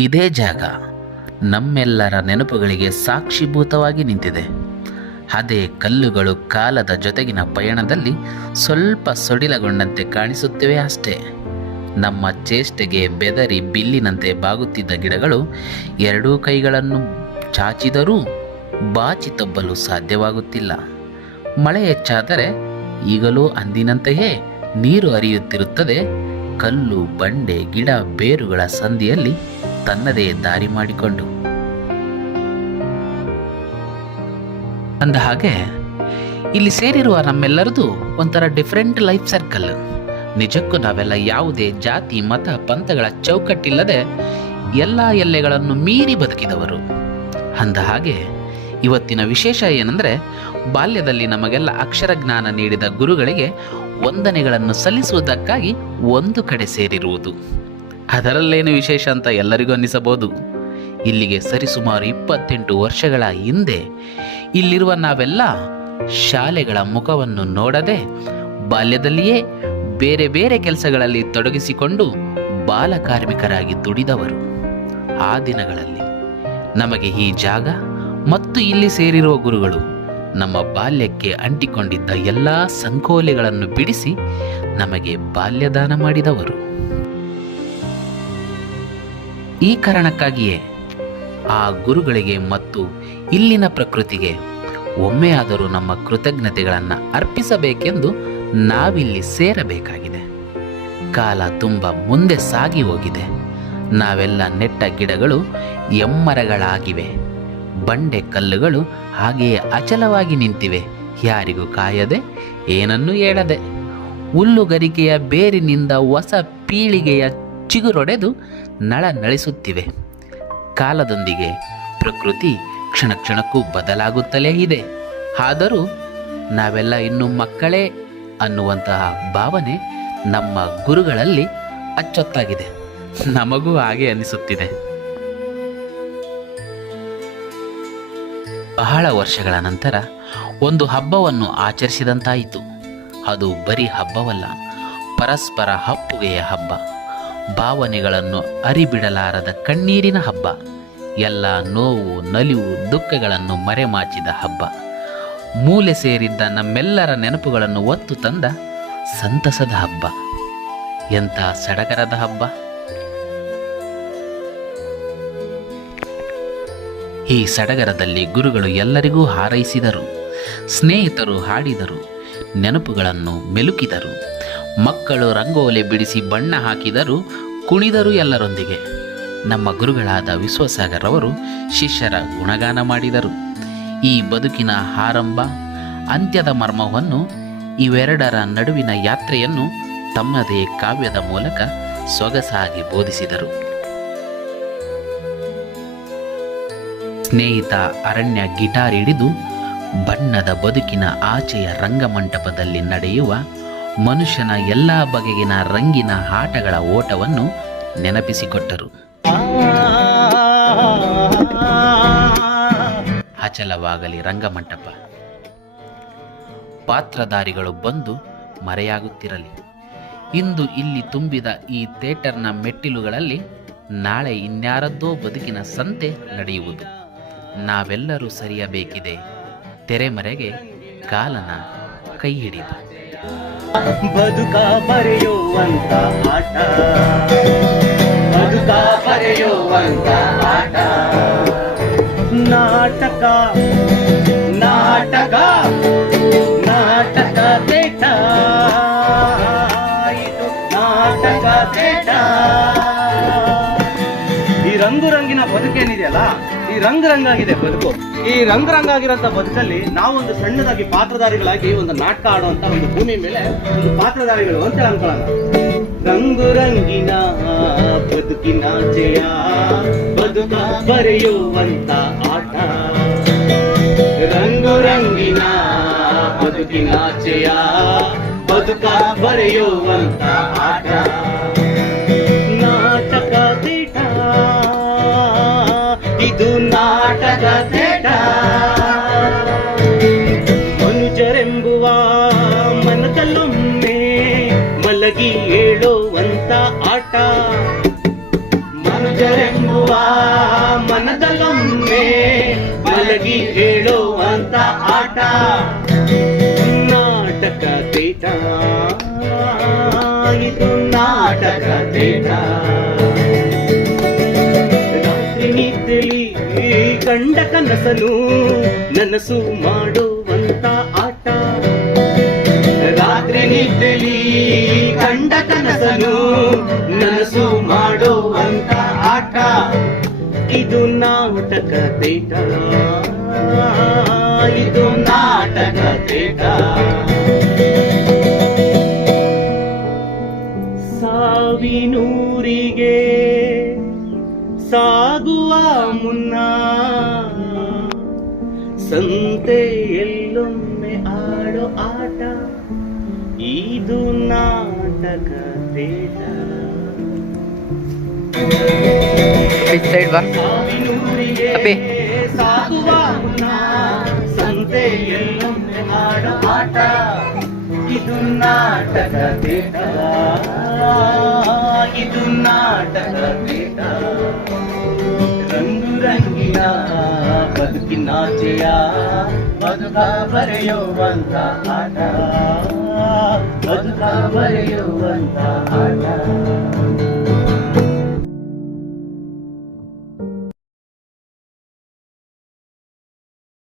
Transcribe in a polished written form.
ಇದೇ ಜಾಗ ನಮ್ಮೆಲ್ಲರ ನೆನಪುಗಳಿಗೆ ಸಾಕ್ಷಿಭೂತವಾಗಿ ನಿಂತಿದೆ. ಅದೇ ಕಲ್ಲುಗಳು ಕಾಲದ ಜೊತೆಗಿನ ಪಯಣದಲ್ಲಿ ಸ್ವಲ್ಪ ಸಡಿಲಗೊಂಡಂತೆ ಕಾಣಿಸುತ್ತಿವೆ ಅಷ್ಟೇ. ನಮ್ಮ ಚೇಷ್ಟೆಗೆ ಬೆದರಿ ಬಿಲ್ಲಿನಂತೆ ಬಾಗುತ್ತಿದ್ದ ಗಿಡಗಳು ಎರಡೂ ಕೈಗಳನ್ನು ಚಾಚಿದರೂ ಬಾಚಿ ತಬ್ಬಲು ಸಾಧ್ಯವಾಗುತ್ತಿಲ್ಲ. ಮಳೆ ಹೆಚ್ಚಾದರೆ ಈಗಲೂ ಅಂದಿನಂತೆಯೇ ನೀರು ಹರಿಯುತ್ತಿರುತ್ತದೆ. ಕಲ್ಲು, ಬಂಡೆ, ಗಿಡ, ಬೇರುಗಳ ಸಂದಿಯಲ್ಲಿ ತನ್ನದೇ ದಾರಿ ಮಾಡಿಕೊಂಡು. ಅಂದ ಹಾಗೆ ಇಲ್ಲಿ ಸೇರಿರುವ ನಮ್ಮೆಲ್ಲರದು ಒಂಥರ ಡಿಫ್ರೆಂಟ್ ಲೈಫ್ ಸರ್ಕಲ್. ನಿಜಕ್ಕೂ ನಾವೆಲ್ಲ ಯಾವುದೇ ಜಾತಿ, ಮತ, ಪಂಥಗಳ ಚೌಕಟ್ಟಿಲ್ಲದೆ ಎಲ್ಲ ಎಲ್ಲೆಗಳನ್ನು ಮೀರಿ ಬದುಕಿದವರು. ಅಂದ ಹಾಗೆ ಇವತ್ತಿನ ವಿಶೇಷ ಏನಂದರೆ, ಬಾಲ್ಯದಲ್ಲಿ ನಮಗೆಲ್ಲ ಅಕ್ಷರ ಜ್ಞಾನ ನೀಡಿದ ಗುರುಗಳಿಗೆ ವಂದನೆಗಳನ್ನು ಸಲ್ಲಿಸುವುದಕ್ಕಾಗಿ ಒಂದು ಕಡೆ ಸೇರಿರುವುದು. ಅದರಲ್ಲೇನು ವಿಶೇಷ ಅಂತ ಎಲ್ಲರಿಗೂ ಅನ್ನಿಸಬಹುದು. ಇಲ್ಲಿಗೆ ಸರಿಸುಮಾರು 28 ವರ್ಷಗಳ ಹಿಂದೆ ಇಲ್ಲಿರುವ ನಾವೆಲ್ಲ ಶಾಲೆಗಳ ಮುಖವನ್ನು ನೋಡದೆ ಬಾಲ್ಯದಲ್ಲಿಯೇ ಬೇರೆ ಬೇರೆ ಕೆಲಸಗಳಲ್ಲಿ ತೊಡಗಿಸಿಕೊಂಡು ಬಾಲ ಕಾರ್ಮಿಕರಾಗಿ ದುಡಿದವರು. ಆ ದಿನಗಳಲ್ಲಿ ನಮಗೆ ಈ ಜಾಗ ಮತ್ತು ಇಲ್ಲಿ ಸೇರಿರುವ ಗುರುಗಳು ನಮ್ಮ ಬಾಲ್ಯಕ್ಕೆ ಅಂಟಿಕೊಂಡಿದ್ದ ಎಲ್ಲ ಸಂಕೋಲೆಗಳನ್ನು ಬಿಡಿಸಿ ನಮಗೆ ಬಾಲ್ಯದಾನ ಮಾಡಿದವರು. ಈ ಕಾರಣಕ್ಕಾಗಿಯೇ ಆ ಗುರುಗಳಿಗೆ ಮತ್ತು ಇಲ್ಲಿನ ಪ್ರಕೃತಿಗೆ ಒಮ್ಮೆಯಾದರೂ ನಮ್ಮ ಕೃತಜ್ಞತೆಗಳನ್ನು ಅರ್ಪಿಸಬೇಕೆಂದು ನಾವಿಲ್ಲಿ ಸೇರಬೇಕಾಗಿದೆ. ಕಾಲ ತುಂಬ ಮುಂದೆ ಸಾಗಿ ಹೋಗಿದೆ. ನಾವೆಲ್ಲ ನೆಟ್ಟ ಗಿಡಗಳು ಎಮ್ಮರಗಳಾಗಿವೆ. ಬಂಡೆ ಕಲ್ಲುಗಳು ಹಾಗೆಯೇ ಅಚಲವಾಗಿ ನಿಂತಿವೆ, ಯಾರಿಗೂ ಕಾಯದೆ, ಏನನ್ನೂ ಹೇಳದೆ. ಹುಲ್ಲುಗರಿಕೆಯ ಬೇರಿನಿಂದ ಹೊಸ ಪೀಳಿಗೆಯ ಚಿಗುರೊಡೆದು ನಳಿಸುತ್ತಿವೆ. ಕಾಲದೊಂದಿಗೆ ಪ್ರಕೃತಿ ಕ್ಷಣ ಕ್ಷಣಕ್ಕೂ ಬದಲಾಗುತ್ತಲೇ ಇದೆ. ಆದರೂ ನಾವೆಲ್ಲ ಇನ್ನೂ ಮಕ್ಕಳೇ ಅನ್ನುವಂತಹ ಭಾವನೆ ನಮ್ಮ ಗುರುಗಳಲ್ಲಿ ಅಚ್ಚೊತ್ತಾಗಿದೆ. ನಮಗೂ ಹಾಗೆ ಅನಿಸುತ್ತಿದೆ. ಬಹಳ ವರ್ಷಗಳ ನಂತರ ಒಂದು ಹಬ್ಬವನ್ನು ಆಚರಿಸಿದಂತಾಯಿತು. ಅದು ಬರೀ ಹಬ್ಬವಲ್ಲ, ಪರಸ್ಪರ ಅಪ್ಪುಗೆಯ ಹಬ್ಬ, ಭಾವನೆಗಳನ್ನು ಅರಿಬಿಡಲಾರದ ಕಣ್ಣೀರಿನ ಹಬ್ಬ, ಎಲ್ಲ ನೋವು, ನಲಿವು, ದುಃಖಗಳನ್ನು ಮರೆಮಾಚಿದ ಹಬ್ಬ, ಮೂಲೆ ಸೇರಿದ್ದ ನಮ್ಮೆಲ್ಲರ ನೆನಪುಗಳನ್ನು ಒತ್ತು ತಂದ ಸಂತಸದ ಹಬ್ಬ. ಎಂಥ ಸಡಗರದ ಹಬ್ಬ! ಈ ಸಡಗರದಲ್ಲಿ ಗುರುಗಳು ಎಲ್ಲರಿಗೂ ಹಾರೈಸಿದರು, ಸ್ನೇಹಿತರು ಹಾಡಿದರು, ನೆನಪುಗಳನ್ನು ಮೆಲುಕಿದರು, ಮಕ್ಕಳು ರಂಗೋಲೆ ಬಿಡಿಸಿ ಬಣ್ಣ ಹಾಕಿದರು, ಕುಣಿದರು ಎಲ್ಲರೊಂದಿಗೆ. ನಮ್ಮ ಗುರುಗಳಾದ ವಿಶ್ವಸಾಗರ್ ಅವರು ಶಿಷ್ಯರ ಗುಣಗಾನ ಮಾಡಿದರು. ಈ ಬದುಕಿನ ಆರಂಭ, ಅಂತ್ಯದ ಮರ್ಮವನ್ನು, ಇವೆರಡರ ನಡುವಿನ ಯಾತ್ರೆಯನ್ನು ತಮ್ಮದೇ ಕಾವ್ಯದ ಮೂಲಕ ಸೊಗಸಾಗಿ ಬೋಧಿಸಿದರು. ಸ್ನೇಹಿತ ಅರಣ್ಯ ಗಿಟಾರ್ ಹಿಡಿದು ಬಣ್ಣದ ಬದುಕಿನ ಆಚೆಯ ರಂಗಮಂಟಪದಲ್ಲಿ ನಡೆಯುವ ಮನುಷ್ಯನ ಎಲ್ಲ ಬಗೆಗಿನ ರಂಗಿನ ಆಟಗಳ ಓಟವನ್ನು ನೆನಪಿಸಿಕೊಟ್ಟರು. ಅಚಲವಾಗಲಿ ರಂಗಮಂಟಪ, ಪಾತ್ರಧಾರಿಗಳು ಬಂದು ಮರೆಯಾಗುತ್ತಿರಲಿ. ಇಂದು ಇಲ್ಲಿ ತುಂಬಿದ ಈ ಥಿಯೇಟರ್ನ ಮೆಟ್ಟಿಲುಗಳಲ್ಲಿ ನಾಳೆ ಇನ್ಯಾರದ್ದೋ ಬದುಕಿನ ಸಂತೆ ನಡೆಯುವುದು. ನಾವೆಲ್ಲರೂ ಸರಿಯಬೇಕಿದೆ ತೆರೆಮರೆಗೆ ಕಾಲನ ಕೈ ಹಿಡಿದು. ಬದುಕ ಬರೆಯುವಂತ ಆಟ, ಬದುಕ ಬರೆಯುವಂತ ಆಟ, ನಾಟಕ ನಾಟಕ ನಾಟಕ ತೇಟ, ಇದು ನಾಟಕ ತೇಟ. ಈ ರಂಗುರಂಗಿನ ಬದುಕೇನಿದೆಯಲ್ಲ, ಈ ರಂಗಾಗಿದೆ ಬದುಕು. ಈ ರಂಗಾಗಿರೋಂಥ ಬದುಕಲ್ಲಿ ನಾವೊಂದು ಸಣ್ಣದಾಗಿ ಪಾತ್ರಧಾರಿಗಳಾಗಿ ಒಂದು ನಾಟಕ ಆಡುವಂತ ಒಂದು ಭೂಮಿ ಮೇಲೆ ಒಂದು ಪಾತ್ರಧಾರಿಗಳು ಅಂತ ಅನ್ಕೊಳ್ಳೋಣ. ರಂಗುರಂಗಿನ ಬದುಕಿನ ಜಯ, ಬದುಕ ಬರೆಯುವಂತ ಆಟ, ರಂಗುರಂಗಿನ ಬದುಕಿನ ಜಯ, ಬದುಕ ಬರೆಯುವಂತ ಆಟ, ನಾಟಕ ತೇಟ, ಇದು ನಾಟಕ ತೇಟ. ಮನುಜರೆಂಬುವ ಮನದಲ್ಲೊಮ್ಮೆ ಮಲಗಿ ಹೇಳುವಂತ ಆಟ, ಮನುಜರೆ ಎಂಬುವ ಮನದಲ್ಲೊಮ್ಮೆ ಮಲಗಿ ಹೇಳುವಂತ ಆಟ ನಾಟಕ ತೇಟ, ಇದು ನಾಟಕ ತೇಟ. ರಾತ್ರಿ ನಿದ್ದೆಲಿ ಕಂಡ ಕನಸನು ನನಸು ಮಾಡುವಂತ ಆಟ. ರಾತ್ರಿ ನಿದ್ದೆಲಿ ಕಂಡ ಕನಸನು ನನಸು ಮಾಡುವಂತ ಆಟ. ಇದು ನಾಟಕ ತೇಟ, ಇದು ನಾಟಕ ತೇಟ. ಸಾವಿನೂರಿಗೆ ಸಾಗುವ ಮುನ್ನ ಸಂತೆಯಲ್ಲೊಮ್ಮೆ ಆಡೋ ಆಟ. ಇದು ನಾಟಕ ತೇಟ. ಸಾವಿನೂರಿಗೆ ಸಾಗುವ ಮುನ್ನ ಸಂತೆಯಲ್ಲೊಮ್ಮೆ ಆಡೋ ಆಟ. ಇದು ನಾಟಕ ತೇಟ, ಇದು ನಾಟಕ ತೇಟ. ರಂಗು ರಂಗಿನ ಬದುಕಿನಾಚೆಯ ಬದುಕ ಬರೆಯುವಂತ ಆಟ, ಬದುಕ ಬರೆಯುವಂತ ಆಟ.